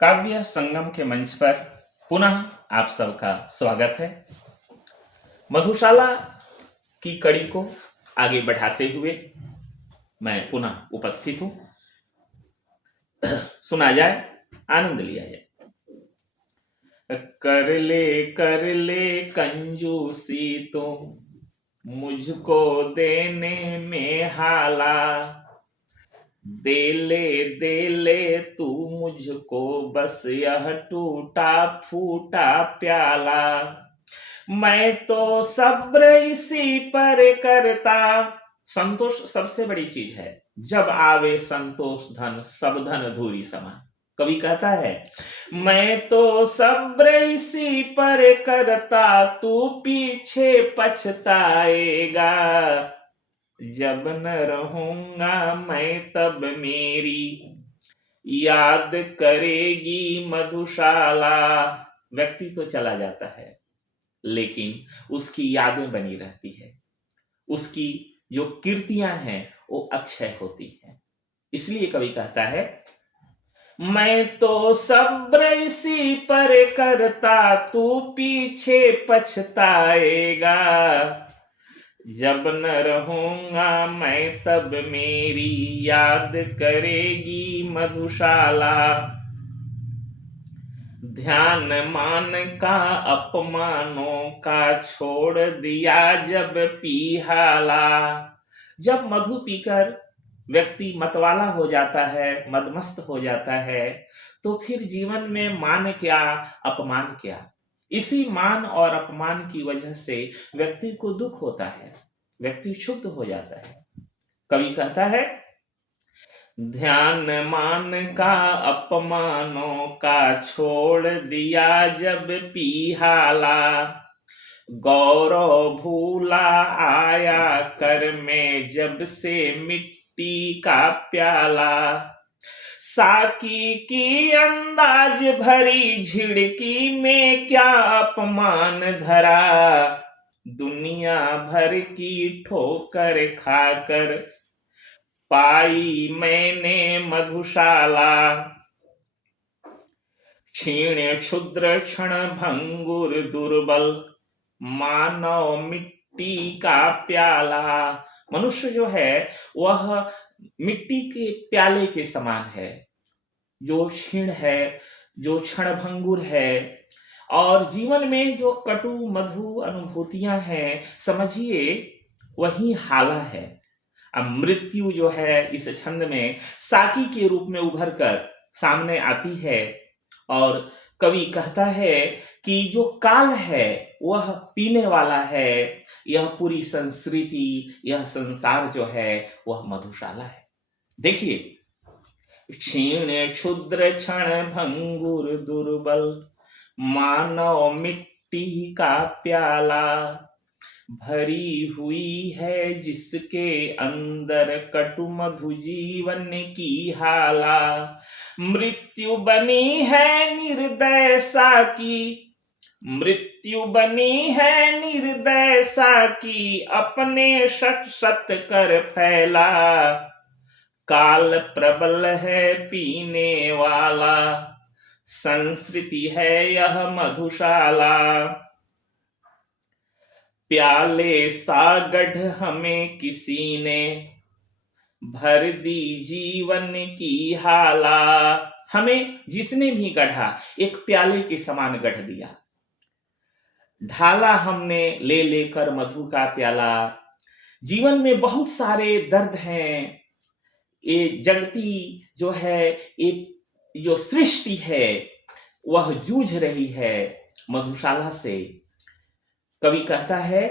काव्य संगम के मंच पर पुनः आप सबका स्वागत है। मधुशाला की कड़ी को आगे बढ़ाते हुए मैं पुनः उपस्थित हूं। सुना जाए, आनंद लिया जाए। कर ले कंजूसी तो मुझको देने में हाला, दे ले तू मुझको बस यह टूटा फूटा प्याला। मैं तो सब्र इसी पर करता। संतोष सबसे बड़ी चीज है। जब आवे संतोष धन सब धन धूरी समान। कवि कहता है, मैं तो सब्र इसी पर करता, तू पीछे पछताएगा। जब न रहूंगा मैं तब मेरी याद करेगी मधुशाला। व्यक्ति तो चला जाता है लेकिन उसकी यादें बनी रहती है। उसकी जो कीर्तियां हैं वो अक्षय होती हैं। इसलिए कवि कहता है, मैं तो सब्र इसी पर करता, तू पीछे पछताएगा। जब न रहूंगा मैं तब मेरी याद करेगी मधुशाला। ध्यान मान का अपमानों का छोड़ दिया जब पीहाला। जब मधु पीकर व्यक्ति मतवाला हो जाता है, मदमस्त हो जाता है, तो फिर जीवन में मान क्या, अपमान क्या। इसी मान और अपमान की वजह से व्यक्ति को दुख होता है, व्यक्ति क्षुब्ध हो जाता है। कवि कहता है, ध्यान मान का अपमानों का छोड़ दिया जब पीहाला। गौरव भूला आया कर में जब से मिट्टी का प्याला। साकी की अंदाज भरी झिड़की में क्या अपमान धरा। दुनिया भर की ठोकर खाकर पाई मैंने मधुशाला। क्षीण क्षुद्र क्षण भंगुर दुर्बल मानव मिट्टी का प्याला। मनुष्य जो है वह मिट्टी के प्याले के समान है, जो क्षीण है, जो क्षण भंगुर है। और जीवन में जो कटु मधु अनुभूतियां हैं, समझिए वही हाला है। अब मृत्यु जो है इस छंद में साकी के रूप में उभर कर सामने आती है। और कवि कहता है कि जो काल है वह पीने वाला है। यह पूरी संस्कृति, यह संसार जो है वह मधुशाला है। देखिए, क्षीण क्षुद्र क्षण भंगुर दुर्बल मानव मिट्टी का प्याला। भरी हुई है जिसके अंदर कटु मधु जीवन की हाला। मृत्यु बनी है निर्दय साकी, मृत्यु बनी है निर्दय साकी, अपने शत शत कर फैला। काल प्रबल है पीने वाला, संस्कृति है यह मधुशाला। प्याले सा गढ़ हमें किसी ने भर दी जीवन की हाला। हमें जिसने भी गढ़ा एक प्याले के समान गढ़ दिया। ढाला हमने ले लेकर मधु का प्याला। जीवन में बहुत सारे दर्द हैं। ये जगती जो है, ये जो सृष्टि है वह जूझ रही है मधुशाला से। कवि कहता है,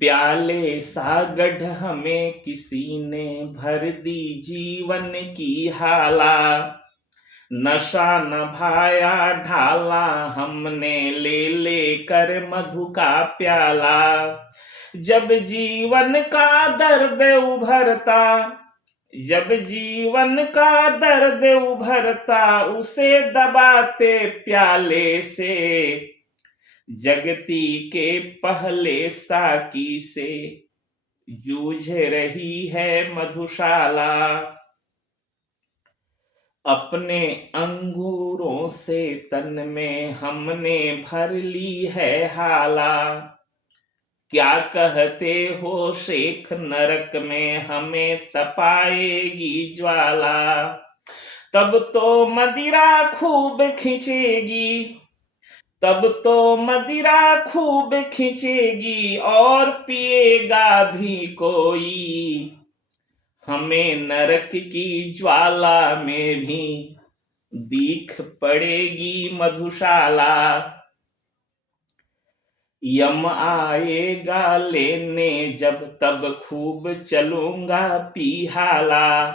प्याले सा गढ़ हमें किसी ने भर दी जीवन की हाला। नशा न भाया ढाला हमने ले लेकर मधु का प्याला। जब जीवन का दर्द उभरता, जब जीवन का दर्द उभरता, उसे दबाते प्याले से। जगती के पहले साकी से जूझ रही है मधुशाला। अपने अंगूरों से तन में हमने भर ली है हाला। क्या कहते हो शेख, नरक में हमें तपाएगी ज्वाला। तब तो मदिरा खूब खिंचेगी, तब तो मदिरा खूब खिंचेगी, और पिएगा भी कोई। हमें नरक की ज्वाला में भी दीख पड़ेगी मधुशाला। यम आएगा लेने जब, तब खूब चलूंगा पीहाला।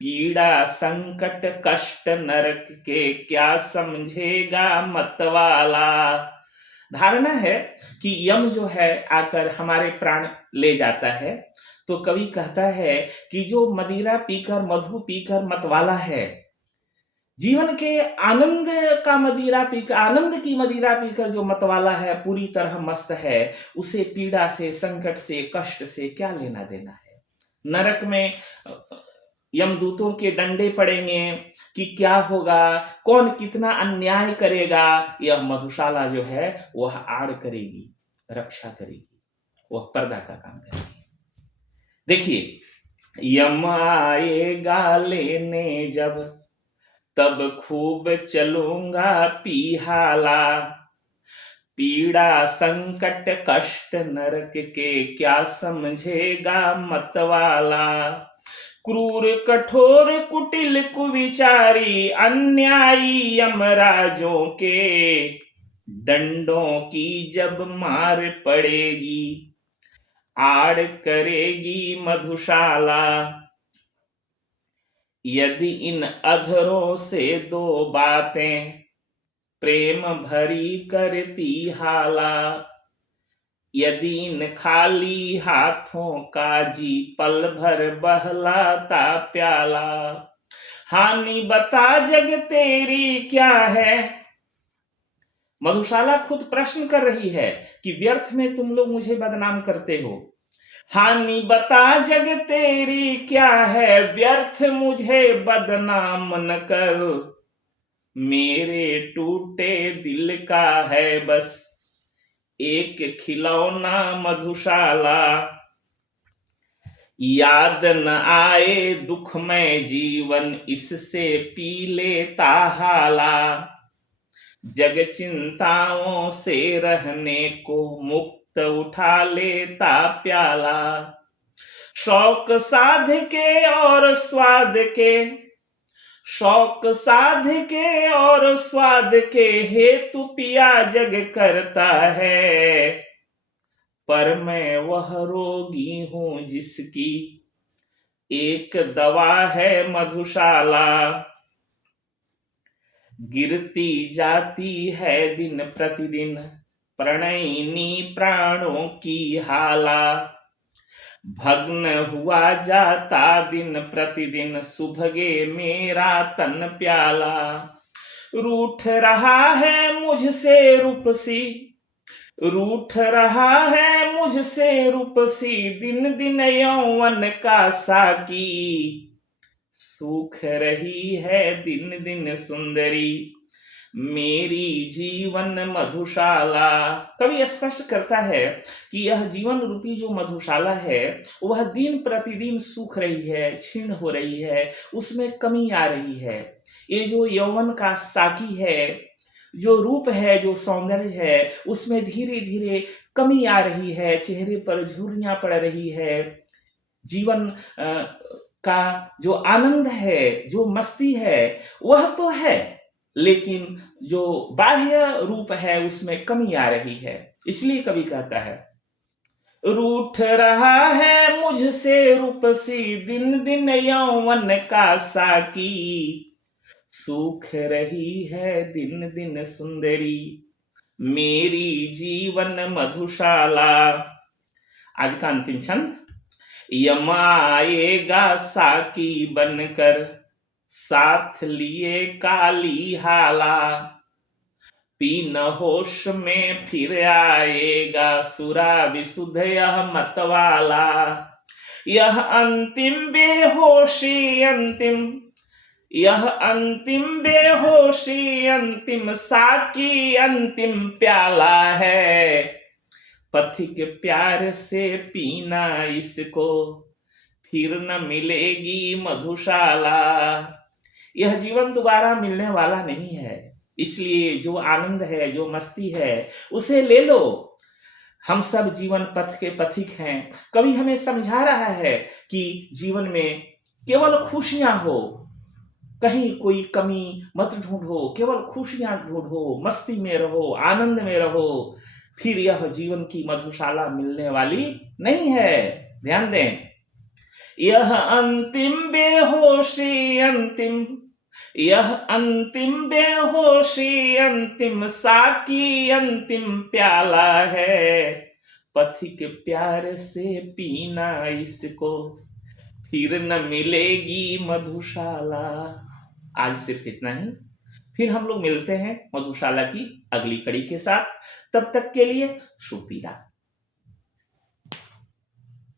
पीड़ा संकट कष्ट नरक के क्या समझेगा मतवाला। धारणा है कि यम जो है आकर हमारे प्राण ले जाता है, तो कवि कहता है कि जो मदिरा पीकर मधु पीकर मतवाला है, जीवन के आनंद का मदिरा पीकर, आनंद की मदिरा पीकर जो मतवाला है, पूरी तरह मस्त है, उसे पीड़ा से संकट से कष्ट से क्या लेना देना है। नरक में यमदूतों के डंडे पड़ेंगे कि क्या होगा, कौन कितना अन्याय करेगा, यह मधुशाला जो है वह आड़ करेगी, रक्षा करेगी, वह पर्दा का काम करेगी। देखिए, यम आएगा लेने जब, तब खूब चलूंगा पीहाला। पीड़ा संकट कष्ट नरक के क्या समझेगा मतवाला। क्रूर कठोर कुटिल कुविचारी अन्यायी यमराजों के डंडों की जब मार पड़ेगी, आड़ करेगी मधुशाला। यदि इन अधरों से दो बातें प्रेम भरी करती हाला। यदि इन खाली हाथों का जी पल भर बहलाता प्याला। हानि बता जग तेरी क्या है। मधुशाला खुद प्रश्न कर रही है कि व्यर्थ में तुम लोग मुझे बदनाम करते हो। हानि बता जग तेरी क्या है, व्यर्थ मुझे बदनाम न कर। मेरे टूटे दिल का है बस एक खिलौना मधुशाला। याद न आए दुखमय जीवन इससे पी लेता हाला। जग चिंताओं से रहने को मुक्त उठा लेता प्याला। शौक साध के और स्वाद के, शौक साध के और स्वाद के हेतु पिया जग करता है। पर मैं वह रोगी हूं जिसकी एक दवा है मधुशाला। गिरती जाती है दिन प्रतिदिन प्रणयिनी प्राणों की हाला। भग्न हुआ जाता दिन प्रतिदिन सुभगे मेरा तन प्याला। रूठ रहा है मुझसे रूपसी, रूठ रहा है मुझसे रूपसी, दिन दिन यौवन का साकी। सूख रही है दिन दिन सुंदरी मेरी जीवन मधुशाला। कवि स्पष्ट करता है कि यह जीवन रूपी जो मधुशाला है वह दिन प्रतिदिन सूख रही है, क्षीण हो रही है, उसमें कमी आ रही है। ये जो यौवन का साकी है, जो रूप है, जो सौंदर्य है, उसमें धीरे धीरे कमी आ रही है, चेहरे पर झुर्रियां पड़ रही है। जीवन का जो आनंद है, जो मस्ती है, वह तो है, लेकिन जो बाह्य रूप है उसमें कमी आ रही है। इसलिए कवि कहता है, रूठ रहा है मुझसे रूपसी दिन दिन यौवन का साकी। सूख रही है दिन दिन सुंदरी मेरी जीवन मधुशाला। आज का अंतिम छंद। यम आएगा साकी बनकर साथ लिए काली हाला। पी न होश में फिर आएगा सुरा विशुद्ध यह मतवाला। यह अंतिम बेहोशी अंतिम, यह अंतिम बेहोशी, अंतिम साकी, अंतिम प्याला है, पथिक प्यार से पीना इसको, फिर न मिलेगी मधुशाला। यह जीवन दोबारा मिलने वाला नहीं है, इसलिए जो आनंद है, जो मस्ती है, उसे ले लो। हम सब जीवन पथ के पथिक हैं। कवि हमें समझा रहा है कि जीवन में केवल खुशियां हो, कहीं कोई कमी मत ढूंढो, केवल खुशियां ढूंढो, मस्ती में रहो, आनंद में रहो, फिर यह जीवन की मधुशाला मिलने वाली नहीं है। ध्यान दें, यह अंतिम बेहोशी, अंतिम, यह अंतिम बेहोशी, अंतिम साकी, अंतिम प्याला है, पथिक प्यार से पीना इसको, फिर न मिलेगी मधुशाला। आज सिर्फ इतना ही, फिर हम लोग मिलते हैं मधुशाला की अगली कड़ी के साथ। तब तक के लिए शुभ विदा।